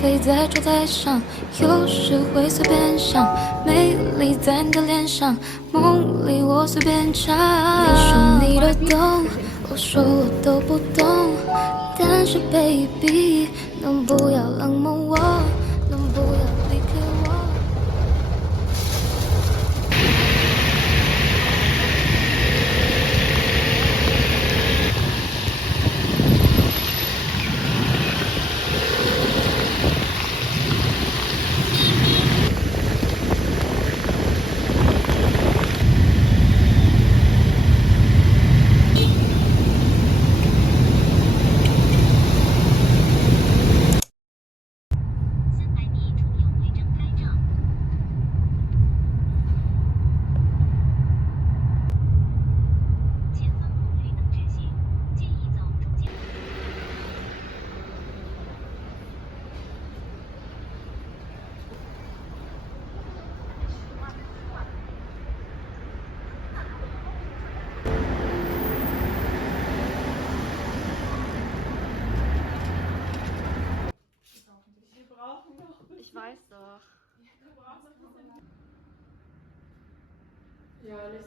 飞在桌台上，有时会随便想，美丽在你的脸上，梦里我随便唱。你说你都懂，我说我都不懂，但是 baby， 能不要冷漠我，能不要离开我？Ich weiß doch. Ja, nicht.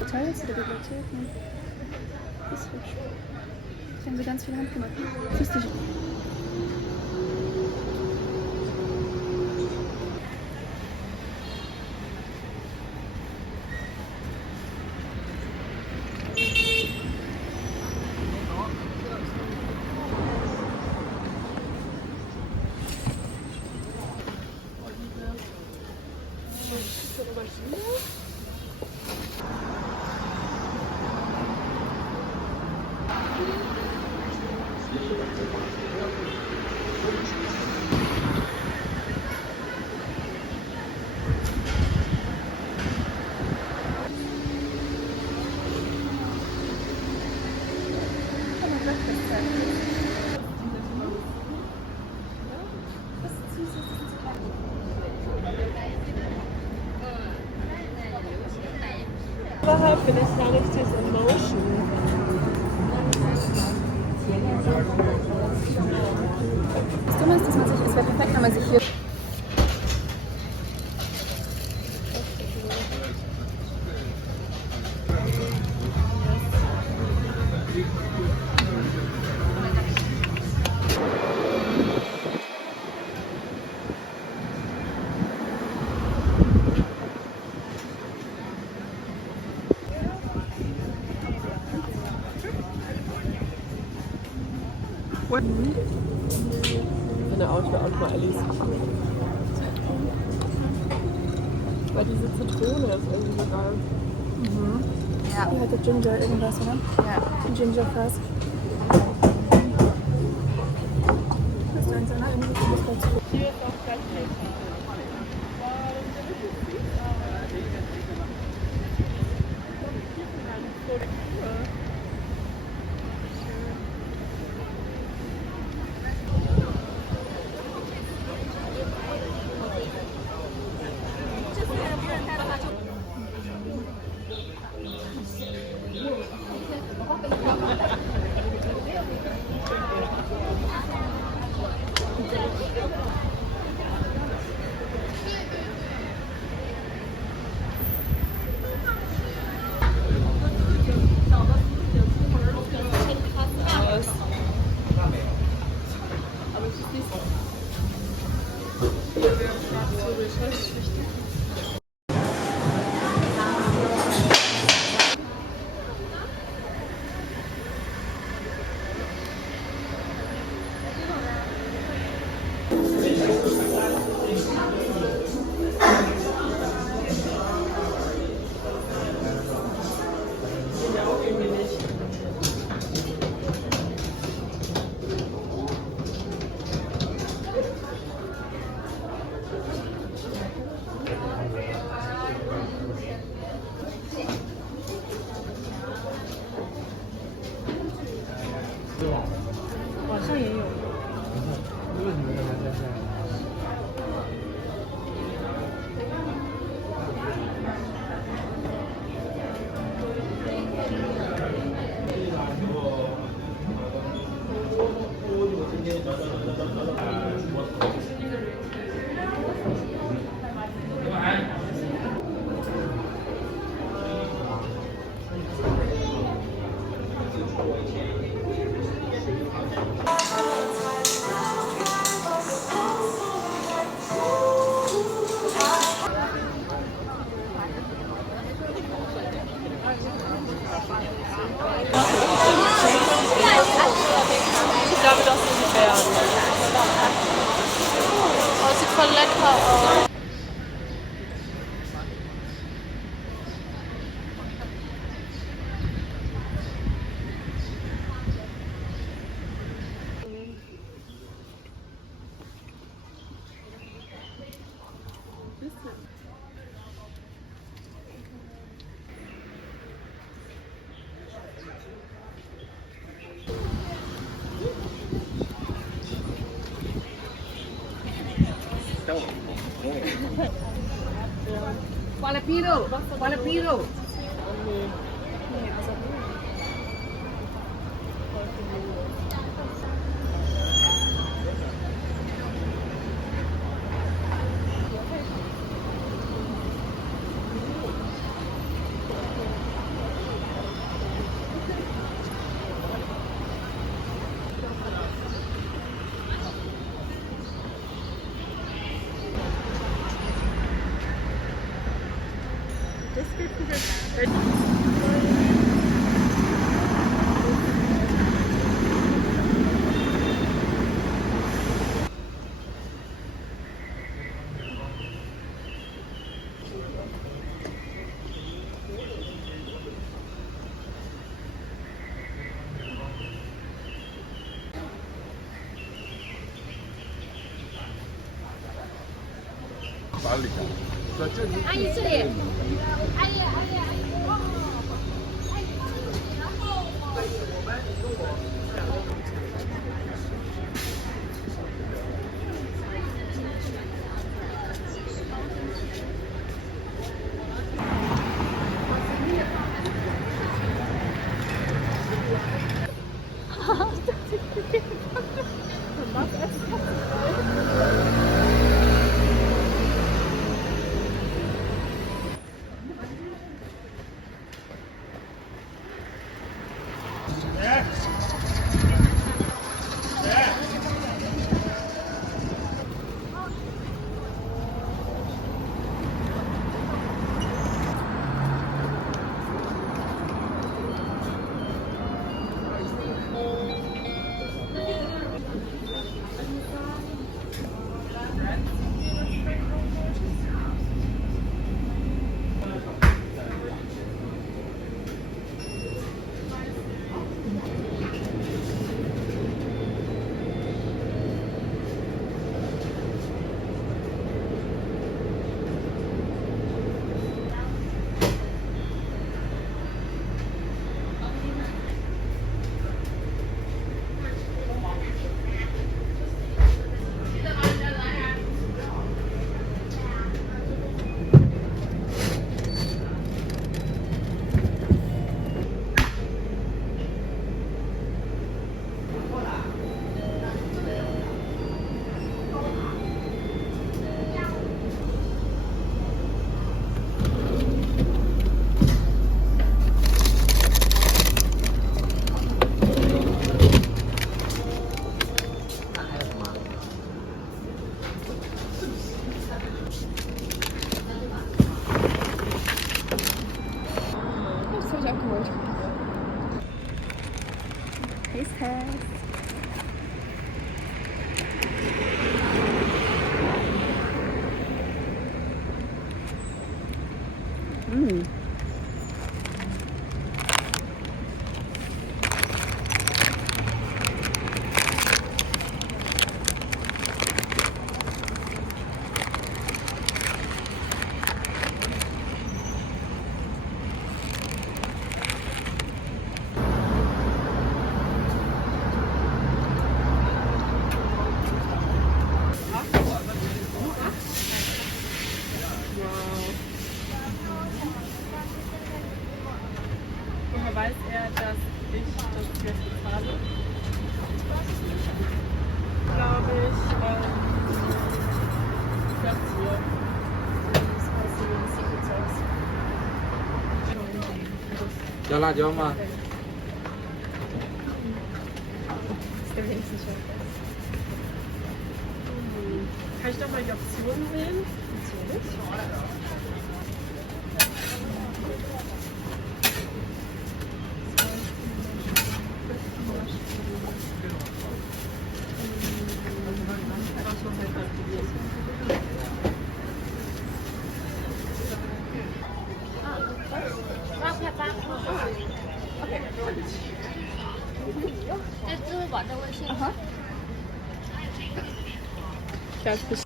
Hotels oder Bibliotheken. Das ist hübsch. Hier haben sie ganz viel handgemacht. Siehst du? Überhalb vielleicht gar nicht diese Emotion. Das Dumme ist, dass man sich, es wäre perfekt, wenn man sich hier. Eine Auto Alice. Weil diese Zitrone ist irgendwie so geil. Ja. Hier hat der Ginger irgendwas, oder? Ja. Ginger Fast. Das ist ein so ein Hier ist auch ganz viel. Ich glaube, das ist es wert. Oh, sieht voll lecker aus. Quale piro? Quale piro?阿姨这里，阿姨。Ja, lad dir auch mal. Ist der wenigstens schon fest. Kann ich doch mal die Optionen sehen? Natürlich. Ja, ich bin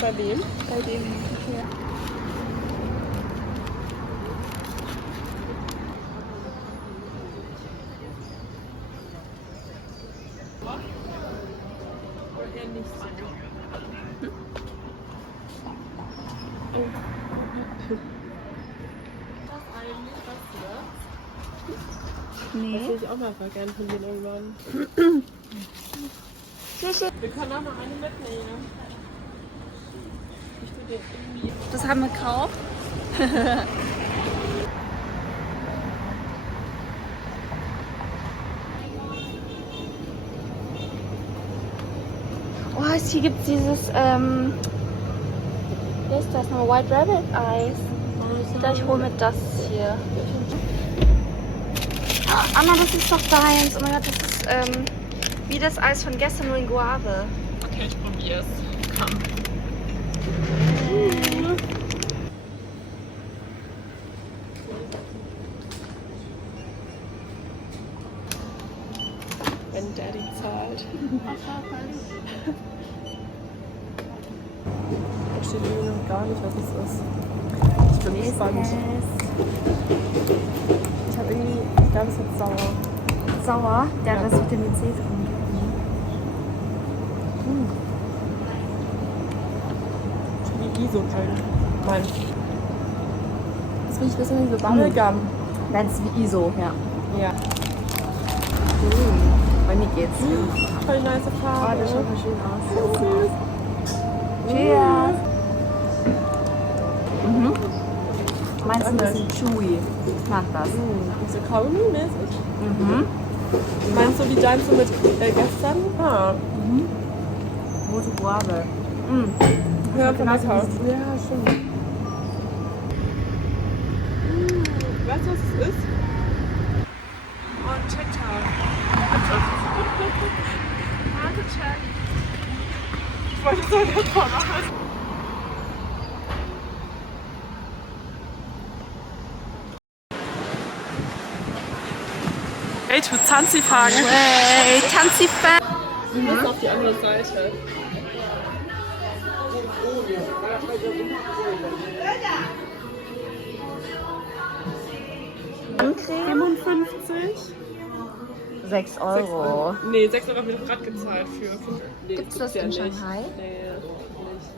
bei wem? Bei dem hier. Eher nicht so. Das Nee. will ich auch mal voll gern von denen irgendwann. Wir können auch noch eine mitnehmen. Ich würde irgendwie. Das haben wir gekauft. Oh, hier gibt es dieses, wie ist das noch? White Rabbit Eis. Ich hole mit das hier. Anna, das ist doch deins. Oh mein Gott, das ist wie das Eis von gestern, nur in Guave. Okay, ich probier's. Komm. Wenn Daddy zahlt. Da steht irgendwie noch gar nicht, was es ist. Ich bin gespannt. Ich habe irgendwie, ich glaube, es wird sauer. Sauer, der hat das Vitamin C drin. Wie ISO halt. Mein. Das riecht ein bisschen wie so Bubblegum. Nein, das ist wie ISO, ja. Ja. Bei mir geht's. Voll nice Farbe. Oh, das schaut voll schön aus. süß. Cheers! Mhm. Meins ist ein bisschen chewy. Ich mag das. So Kaugummi-mäßig. Mhm. Meinst du wie deins so mit gestern? Ah. Rote Guave. Ja, von lecker. Ja, schon. Weißt du, was es ist? Und TikTok. Ich wollte so eine machen. Hey, du Zanzi fragen. Hey, Tanzi-Fan. Wir müssen auf die andere Seite. Creme. 55. 6 Euro. Nee, 6 Euro habe ich gerade gezahlt für. Nee, Gibt's das in nicht. Shanghai? Nee, nicht.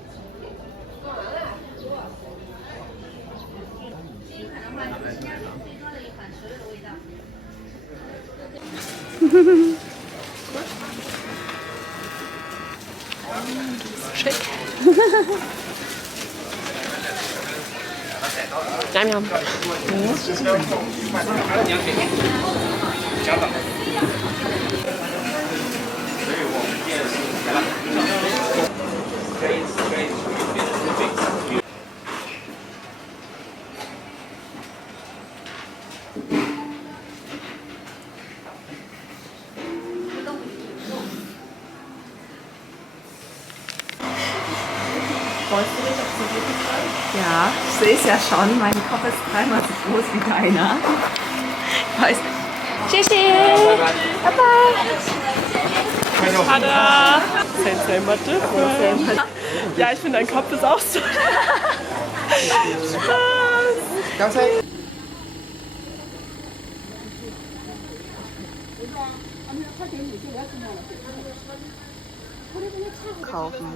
Schick. Jam, jam. Freust du dich auf so Wirklichkeit? Ja, ich sehe es ja schon. Mein Kopf ist 3-mal so groß wie deiner. Ich weiß nicht. Tschüssi! Baba! Tada! Same, but different. Ja, ich finde, dein Kopf ist auch so. Spaß! Kaufen.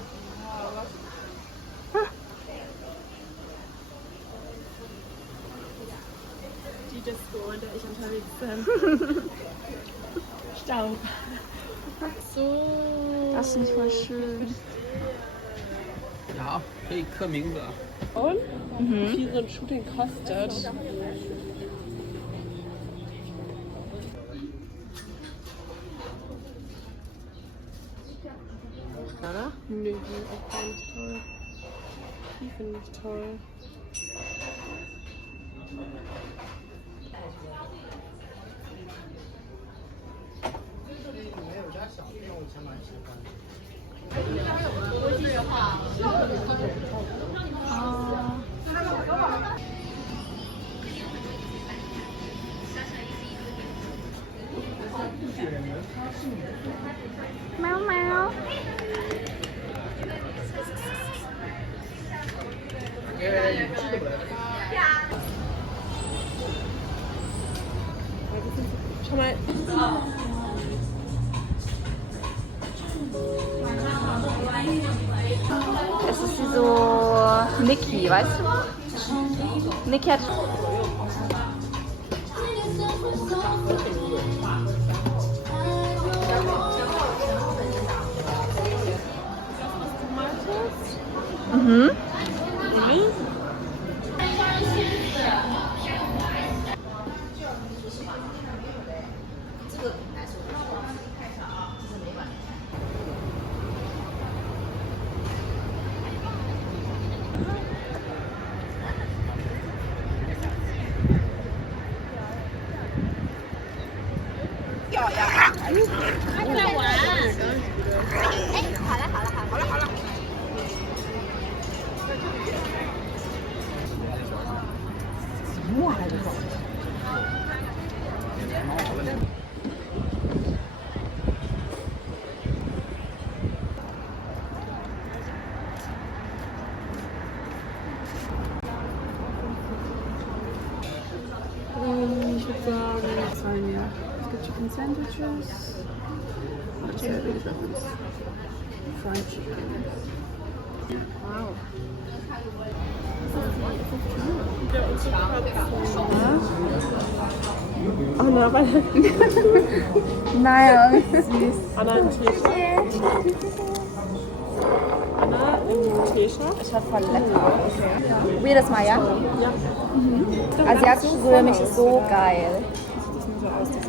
Die Disco, in der ich unterwegs bin. Staub. So. Das finde ich voll schön. Ja, hey, Minge. Und? Wie viel so ein Shooting kostet? Oder? Nee, die sind auch gar nicht toll. Die finde ich toll. Mau, mau. Schau mal. Es ist wie so Niki, weißt du? Niki hat. Mhm. Ich würde sagen, zahlen wir. Es gibt Chicken Sandwiches. 8 Euro. Fried Chicken. Wow. Anna, weil Naja, süß. Anna im T-Shirt. Anna im T-Shirt. Schaut voll lecker aus. Weirdes Mal, ja? Ja. Asiatische Rührmilch ist so geil. Das sieht so aus, dass ich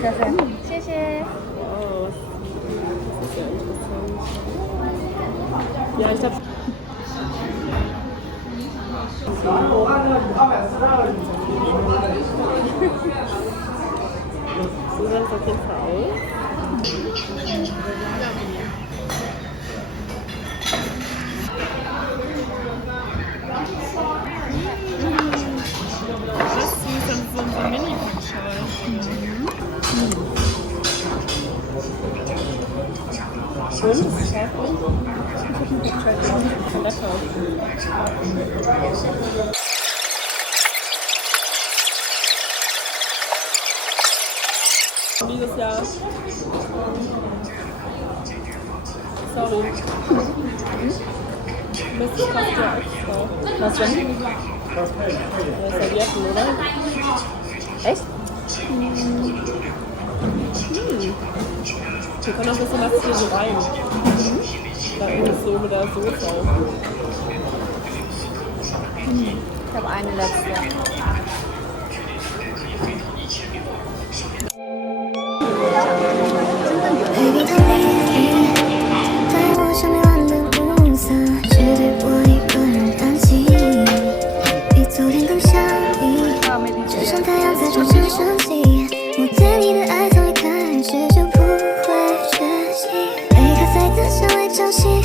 Sehr, sehr. Tschüss. wow, das ist ja interessant. Ja, ich glaube. So sah es auf jeden Fall aus. Das ist süß, dann so ein Mini-Packschal. Und? Ist scharf? Lecker. Dieses Jahr. Sorry. Das ist fast ja extra. Was denn? Servietten, oder? Echt? Wir können auch ein bisschen was hier so rein. Da irgendwie so mit der Soße. Ich habe eine letzte. Baby don't leave me，在我上面玩的物色，只对我一个人安静，比昨天更相依，就像太阳在早晨升起。我对你的爱从一开始就不会缺席，杯咖啡的香味潮气。